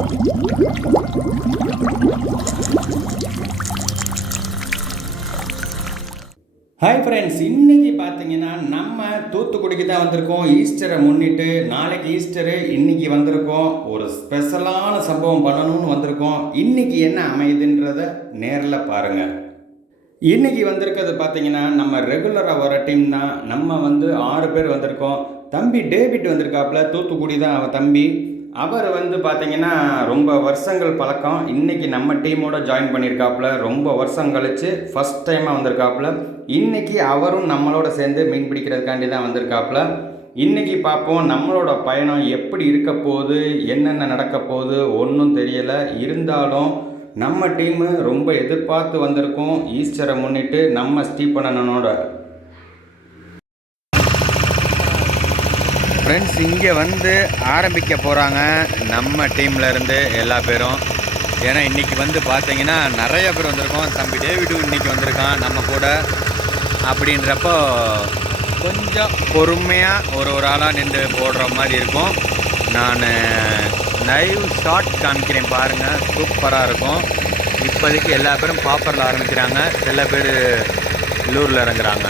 Hi friends, இன்றைக்கி பார்த்தீங்கன்னா நம்ம தூத்துக்குடிக்கு தான் வந்திருக்கோம். ஈஸ்டரை முன்னிட்டு நாளைக்கு ஈஸ்டரு, இன்றைக்கி வந்திருக்கோம். ஒரு ஸ்பெஷலான சம்பவம் பண்ணணும்னு வந்திருக்கோம். இன்றைக்கி என்ன அமையுதுன்றதை நேரில் பாருங்கள். இன்றைக்கி வந்திருக்கிறது பார்த்தீங்கன்னா நம்ம ரெகுலராக வர டீம் தான். நம்ம 6 பேர் வந்திருக்கோம். தம்பி டேவிட் வந்திருக்காப்புல, தூத்துக்குடி தான் அவன் தம்பி. அவர் பார்த்தீங்கன்னா ரொம்ப வருஷங்கள் பழக்கம். இன்றைக்கி நம்ம டீமோட ஜாயின் பண்ணியிருக்காப்புல. ரொம்ப வருஷம் கழித்து ஃபஸ்ட் டைமாக வந்திருக்காப்புல. இன்றைக்கி அவரும் நம்மளோட சேர்ந்து மீன் பிடிக்கிறதுக்காண்டி தான் வந்திருக்காப்புல. இன்றைக்கி பார்ப்போம் நம்மளோட பயணம் எப்படி இருக்க போகுது, என்னென்ன நடக்க போகுது ஒன்றும் தெரியலை. இருந்தாலும் நம்ம டீமு ரொம்ப எதிர்பார்த்து வந்திருக்கோம். ஈஸ்டரை முன்னிட்டு நம்ம ஸ்டீபனனோட ஃப்ரெண்ட்ஸ் இங்கே ஆரம்பிக்க போகிறாங்க நம்ம டீம்லேருந்து எல்லா பேரும். ஏன்னா இன்றைக்கி பார்த்தீங்கன்னா நிறைய பேர் வந்திருக்கோம். தம்பி டேவிடும் இன்றைக்கி வந்திருக்கான் நம்ம கூட. அப்படின்றப்போ கொஞ்சம் பொறுமையாக ஒரு ஆளாக நின்று போடுற மாதிரி இருக்கும். நான் லைவ் ஷாட் காமிக்கிறேன் பாருங்கள், சூப்பராக இருக்கும். இப்போதைக்கு எல்லா பேரும் பாப்பரில் ஆரம்பிக்கிறாங்க, சில பேர் லூரில் இறங்குறாங்க.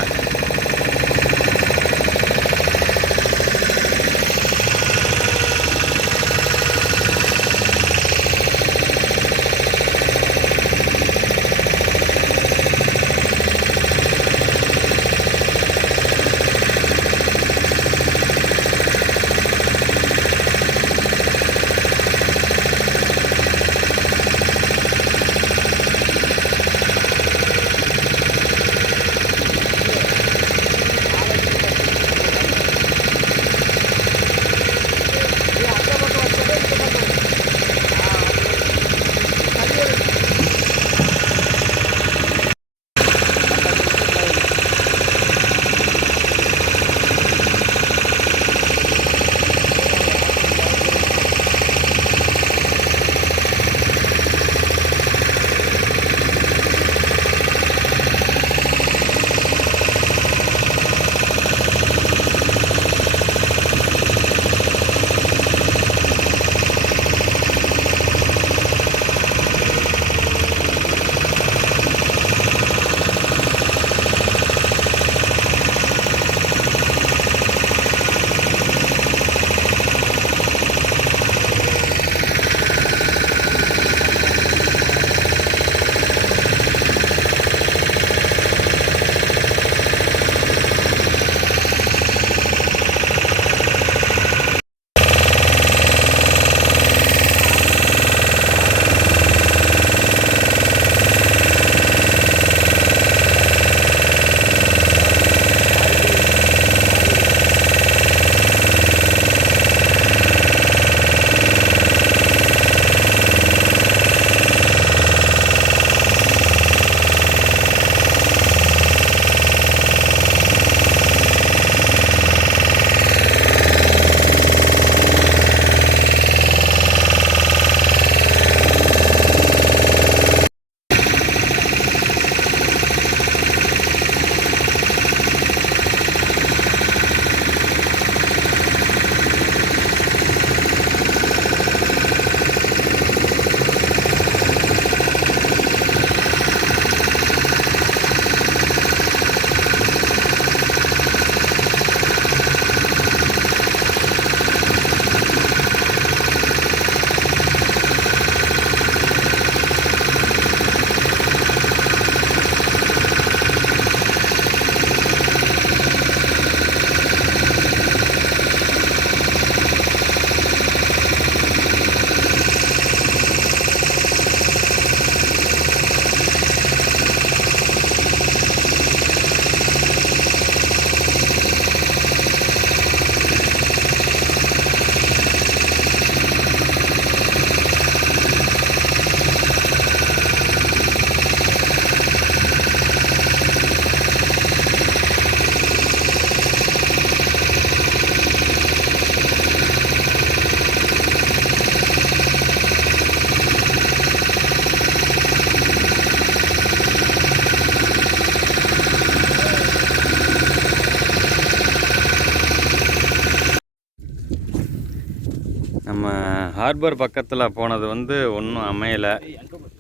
ஹார்பர் பக்கத்தில் போனது வந்து ஒன்றும் அமையலை.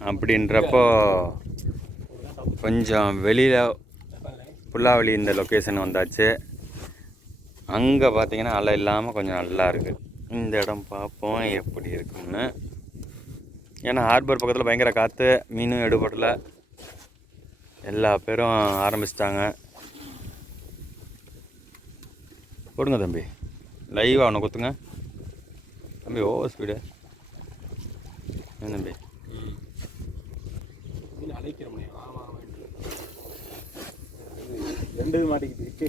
அப்படின்றப்போ கொஞ்சம் வெளியில் புல்லாவளி இந்த லொக்கேஷன் வந்தாச்சு. அங்கே பார்த்தீங்கன்னா அலை இல்லாமல் கொஞ்சம் நல்லா இருக்குது. இந்த இடம் பார்ப்போம் எப்படி இருக்குன்னு. ஏன்னா ஹார்பர் பக்கத்தில் பயங்கர காற்று, மீனும் எடுபடலை, எல்லா பேரும் ஆரம்பிச்சிட்டாங்க. கொடுங்க தம்பி, லைவாக அவனை குத்துங்க தம்பி. ஓவர் ஸ்பீடு தம்பி. ரெண்டு மாட்டிக்கிட்டு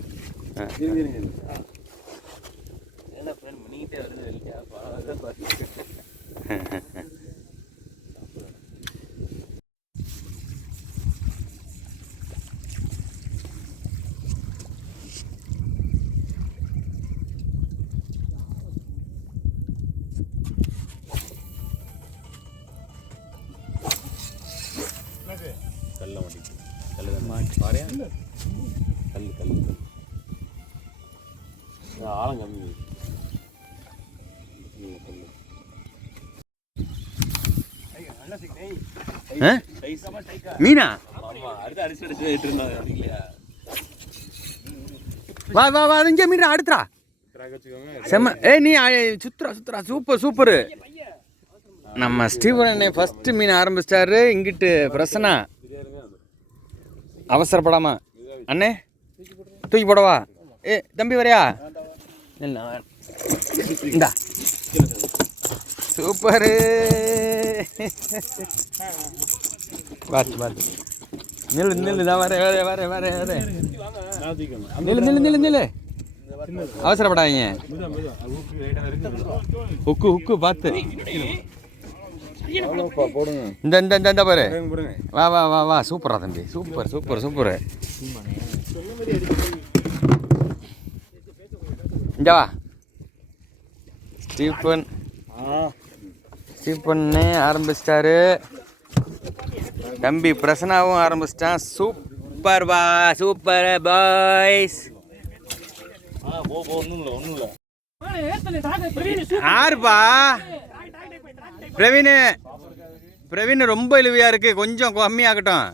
கல்ல மாட்டிக்கிட்டு பாரு. கல் கல் ஆழம் கம்மி. மீனா வா வா வா, இங்கே மீன் அடுத்துறா செம்ம. நீ சுத்துறா சூப்பர் சூப்பரு. நம்ம ஸ்டீவன் அண்ணே ஃபஸ்ட்டு மீன் ஆரம்பிச்சிட்டாரு. இங்கிட்டு பிரசனா அவசரப்படாம அண்ணே தூக்கி போடவா? தம்பி வரையா? இந்தா சூப்பரு. பார்த்து பார்த்து நில்லு நில்லு தான் வர வர வர வர வர நில்லு நில்லு நில்லு நில்லு. அவசரப்படாதீங்க. ஹுக்கு ஹுக்கு பார்த்து. இந்த இந்த இந்த இந்த பாரு. வா வா வா வா. சூப்பரா தம்பி, சூப்பர் சூப்பர் சூப்பர். இங்க வா ஸ்டீஃபன். ஸ்டீஃபன்னே ஆரம்பிச்சிட்டாரு. தம்பி பிரசனாவும் ஆரம்பிச்சிட்டான். சூப்பர் பா, சூப்பர் பாய்ஸ். ஆறுபா பிரவீன். பிரவீன் ரொம்ப இழுவையா இருக்கு, கொஞ்சம் கம்மியாகட்டும்.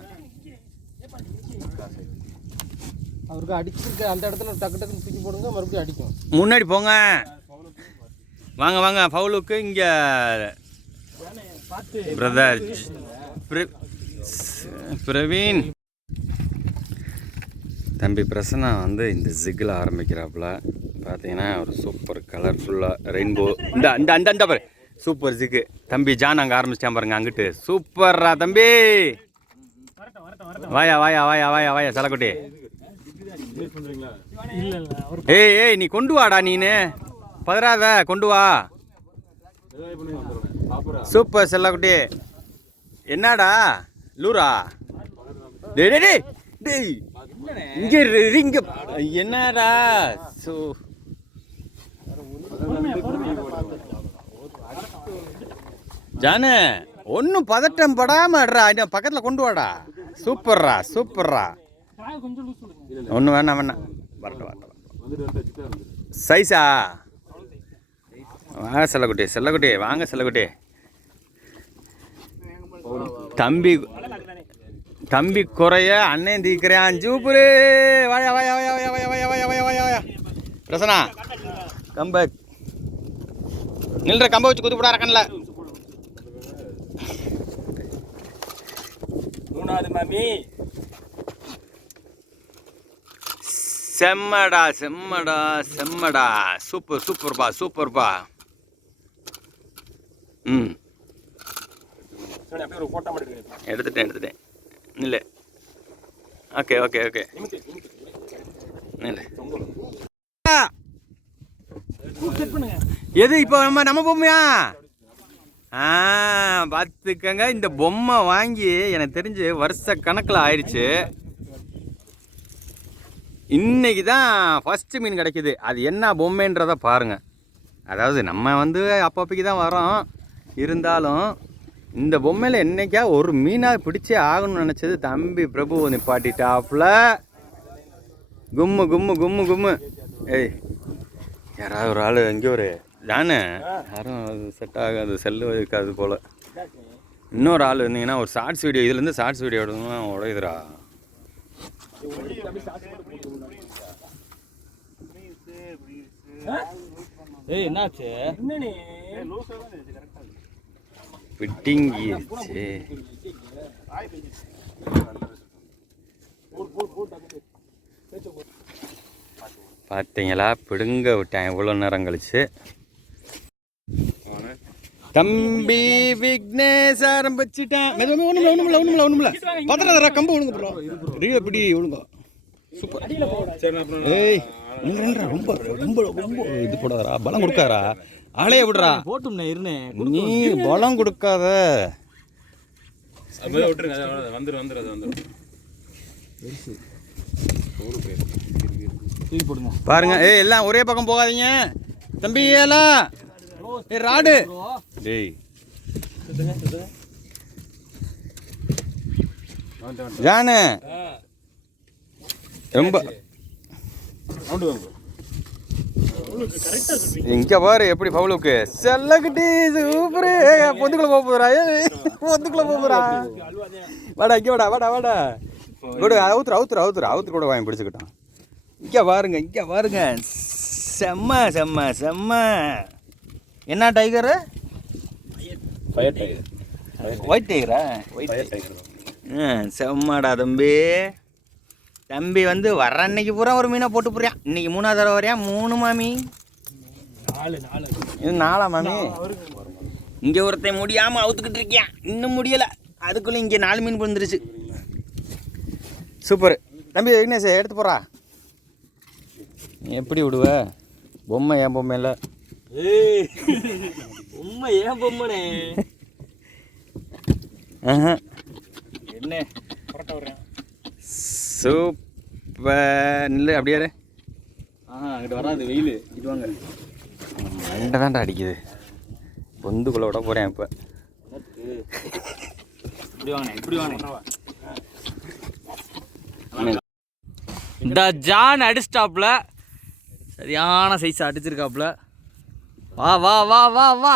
அவருக்கு அடிச்சிருக்க அந்த இடத்துல டக்கு டக்குன்னு தூக்கி போடுங்க, மறுபடியும் அடிக்கும். முன்னாடி போங்க. வாங்க வாங்க ஃபவுலுக்கு. இங்கே பிரதர் பிரவீன். தம்பி பிரசன்னா வந்து இந்த ஜிக்கில் ஆரம்பிக்கிறாப்புல. பார்த்தீங்கன்னா ஒரு சூப்பர் கலர்ஃபுல்லாக ரெயின்போ. இந்த அந்த அந்த அந்த பாரு சூப்பர் ஜிக்கு. தம்பி ஜான் அங்கே ஆரம்பிச்சிட்டான் பாருங்க அங்கிட்டு. சூப்பர்ரா தம்பி. வாயா வாயா வாயா வாயா வாயா செல்லக்குட்டி. ஏய் ஏய், நீ கொண்டு வாடா. நீனு பதறாத, கொண்டு வா. சூப்பர் செல்லக்குட்டி. என்னடா லூரா? டேய் டேய் டேய் டேய், இங்கே இங்கே என்னடா? ஜானு ஒன்றும் பதட்டம் படாமடா, பக்கத்தில் கொண்டு வாடா. சூப்பர்ரா சூப்பர்ரா. ஒன்றும் வேணாம் வேணாம், வரட்டும் வரட்டும். சைஸா? வா செல்லக்குட்டி, செல்லக்குட்டி வாங்க செல்லக்குட்டி. தம்பி தம்பி குறைய அண்ணன் தீக்கிறேன். சூப்பரு. வாயா வாயா வாயா வாயா வாயா வாயா வாயா வாயா வாயா வாயா. பிரசனா கம்ப நில்ற, கம்ப வச்சு குத்து போடா ரக்கன்ல. மூணாவது மாமி. செம்மடா செம்மடா செம்மடா. சூப்பர் சூப்பர்பா சூப்பர்பா. ம் எடுத்துட்டேன் எடுத்துட்டேன். இல்லை ஓகே ஓகே ஓகே. இல்லை எது இப்போ நம்ம பொம்மையா? பார்த்துக்கங்க. இந்த பொம்மை வாங்கி எனக்கு தெரிஞ்சு வருஷ கணக்கில் ஆயிடுச்சு. இன்னைக்கு தான் ஃபஸ்ட்டு மீன் கிடைக்கிது. அது என்ன பொம்மைன்றதை பாருங்கள். அதாவது நம்ம வந்து அப்பப்போக்கு தான் வரோம், இருந்தாலும் இந்த பொம்மையில் என்னைக்கா ஒரு மீனாக பிடிச்சே ஆகணும்னு நினச்சது தம்பி பிரபு நிப்பாட்டிட்டாப்புல. கும்மு கும்மு கும்மு கும்மு. ஏய் யாராவது ஒரு ஆள் இங்கே ஒரு தானே யாரும் அது செட் ஆகாது, செல்லு இருக்காது போல். இன்னொரு ஆள் இருந்தீங்கன்னா ஒரு ஷார்ட்ஸ் வீடியோ, இதுலேருந்து ஷார்ட்ஸ் வீடியோ எடுத்தோம்னா உடையுதுரா. என்னாச்சு? பிட்டிங்கிருச்சு. பார்த்தீங்களா, பிடுங்க விட்டேன் இவ்வளோ நேரம் கழிச்சு. தம்பி விக்னேஷ் ஆரம்பிச்சிட்டான். ஒண்ணுமில்ல பத்திரா, கம்பு ஒழுங்கு ப்ரோ, இப்படி ஒழுங்க. சூப்பர். ஏய் ரொம்ப ரொம்ப ரொம்ப இது போடாதரா, பலம் கொடுக்காரா, ஆளைய விடுறா. போட்டும்ண்ணே இருண்ணே, நீ பலம் கொடுக்காத. தூக்கி போடுங்க. பாருங்க, ஏய் எல்லாம் ஒரே பக்கம் போகாதீங்க தம்பி. ஏலாம் ஏய் ராடு டேய் ஜானு ரொம்ப இங்க பாரு எப்படி பவுலுக்கு செல்லக்குட்டி சூப்பரு. பொந்துக்குள்ள போறா, பொந்துக்குள்ள போறா. வாடா இங்க வாடா வாடா வாடா கூட அவுத்துரு கூட வாங்கி பிடிச்சுக்கிட்டான். இங்க பாருங்க செம்ம செம்ம செம்ம. என்ன டைகரு? ஒயிட் டைகரா? செம்மடா தம்பி. தம்பி வந்து வர்ற அன்னைக்கு பூரா ஒரு மீனை போட்டு போறியான். இன்னைக்கு 3ஆவது தடவை வரையா? 3 மாமி. இது 4ஆ மாமி? இங்கே ஒருத்தன் முடியாமல் அவுத்துக்கிட்டு இருக்கியான், இன்னும் முடியலை. அதுக்குள்ளே இங்கே 4 மீன் விழுந்துருச்சு. சூப்பர் தம்பி விக்னேஷ், எடுத்து போகிறா. எப்படி விடுவ? பொம்மை ஏன் பொம்மை இல்லை? உண்மை ஏன் பொம்மனே? என்ன கரெக்டாக வர்றேன். சூப்பர். நில்லு அப்படியே. அங்கிட்டு வராது, வெயில் இது வாங்க. மண்டை தான்டா அடிக்குது. பொந்துக்குள்ளே விட போகிறேன் இப்போ. இப்படி வாங்க. இந்த ஜான் அடிச்சிட்டாப்ல, சரியான சைஸ் அடிச்சிருக்காப்ல. வா வா வா வா வா.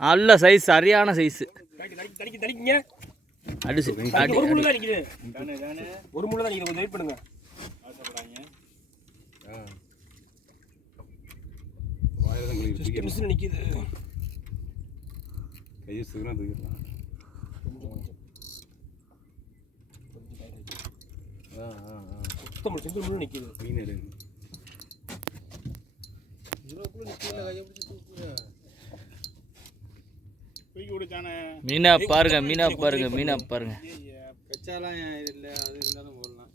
நல்ல சைஸ், சரியான சைஸ். அடிச்சு ஒரு முள்ளு தான் நிக்குது, கொஞ்சம் வெயிட் பண்ணுங்க. நிக்குது கையை சுகரம் தூக்கிடலாம். சிங்கிள் முள்ளு நிக்குது. மீன் எடு. மீனா பாருங்க, மீனா பாருங்க. கச்சாலாம் இல்லை, அது இருந்தாலும் போடலாம்.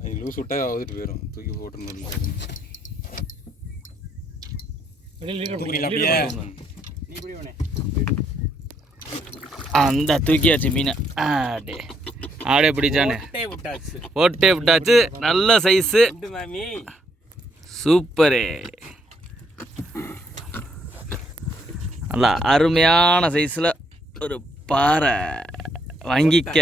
அது லூஸ் விட்டா அவுத்துட்டு போயிடும், தூக்கி போட்டுன்னு. அந்த தூக்கியாச்சு மீனை. ஆடே பிடிச்சானே, போட்டே விட்டாச்சு. நல்ல சைஸு, சூப்பரு. நல்லா அருமையான சைஸில் ஒரு பாறை வாங்கிக்க.